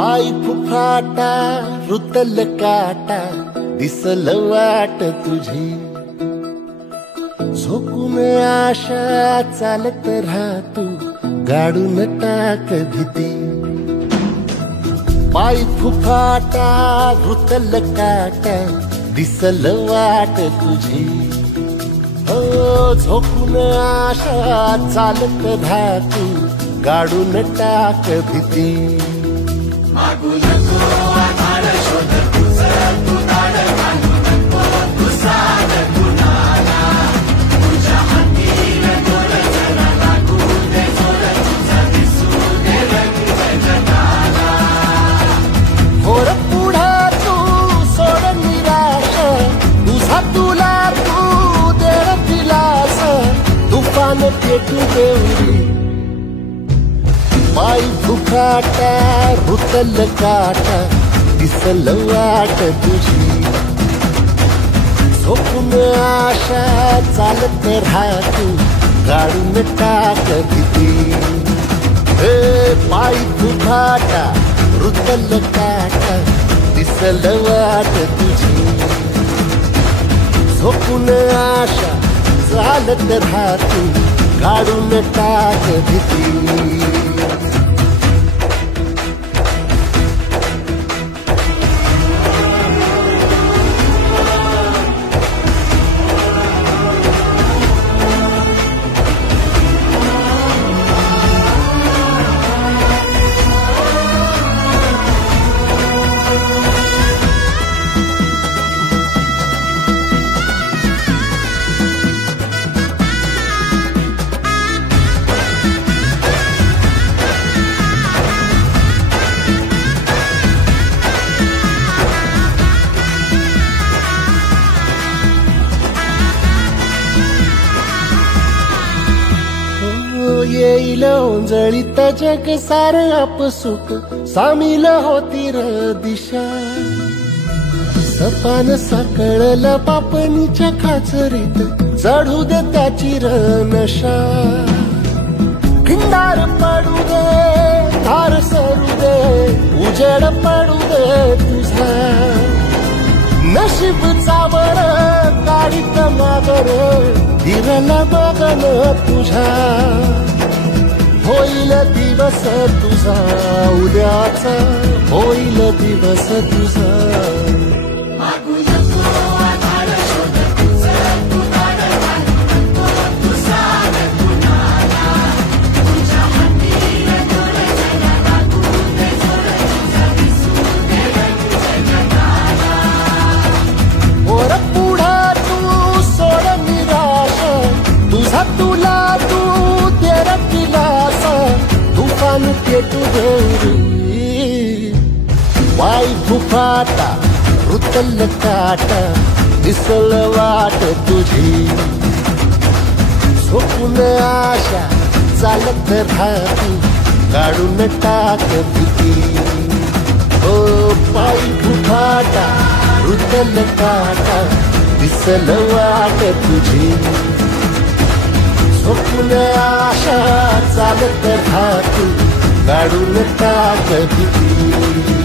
पाय फुफाटा रुतल काटा दिसल वाट तुझी झोकून आशा चालत राहतू गाडून टाक भीती पाय फुफाटा रुतल काटा दिसल वाट तुझी हो झोकून आशा चालत राहतू गाडून टाक भीती मागू नको आधार शोध तुझं तू दाड घालू नको तू साध कुणाला तुझ्या हातीन दोर जरा लागू दे जोर तुझा दिसू दे रंग जगाला होर पुढे तू सोड निराश तुझा तुला तू दे दिलास तुफान पेटू देऊरी पाय फुफाटा रुतल काटा दिसल वाट तुझी झोपून आशा चालत राहतू गाडून टाक भीती पाय फुफाटा रुतल काटा दिसल वाट तुझी झोपून आशा चालत राहतू गाडून टाक भीती येईल ओंजळीत जग सार आपसुक सामील होती र दिशा सपान साकळल पापणीच्या खाचरीत चढू दे त्याची र नशा खिंडार पडू दे धार सरू दे उजेड पडू दे तुझा नशीब चावर गाडीत मागर दिरल बघन तुझा होईल दिवस तुझा उद्याचा होईल दिवस तुझा मागू नको आधार शोध तुझं तू दाड घालू नको तू साध कुणाला तुझ्या हातीन दोर जरा लागू दे जोर तुझा दिसू दे रंग जगाला वर पुढे तू सोड निराश तुझा तुला तू दे दिलास तुफान पेटू देऊरी पाय फुफाटा रुतल काटा दिसल वाट तुझी झोपून आशा चालत राहतू गाडून टाक भीती ओ पाय फुफाटा रुतल काटा दिसल वाट तुझी झोपून आशा चालत राहतू गाडून टाक भीती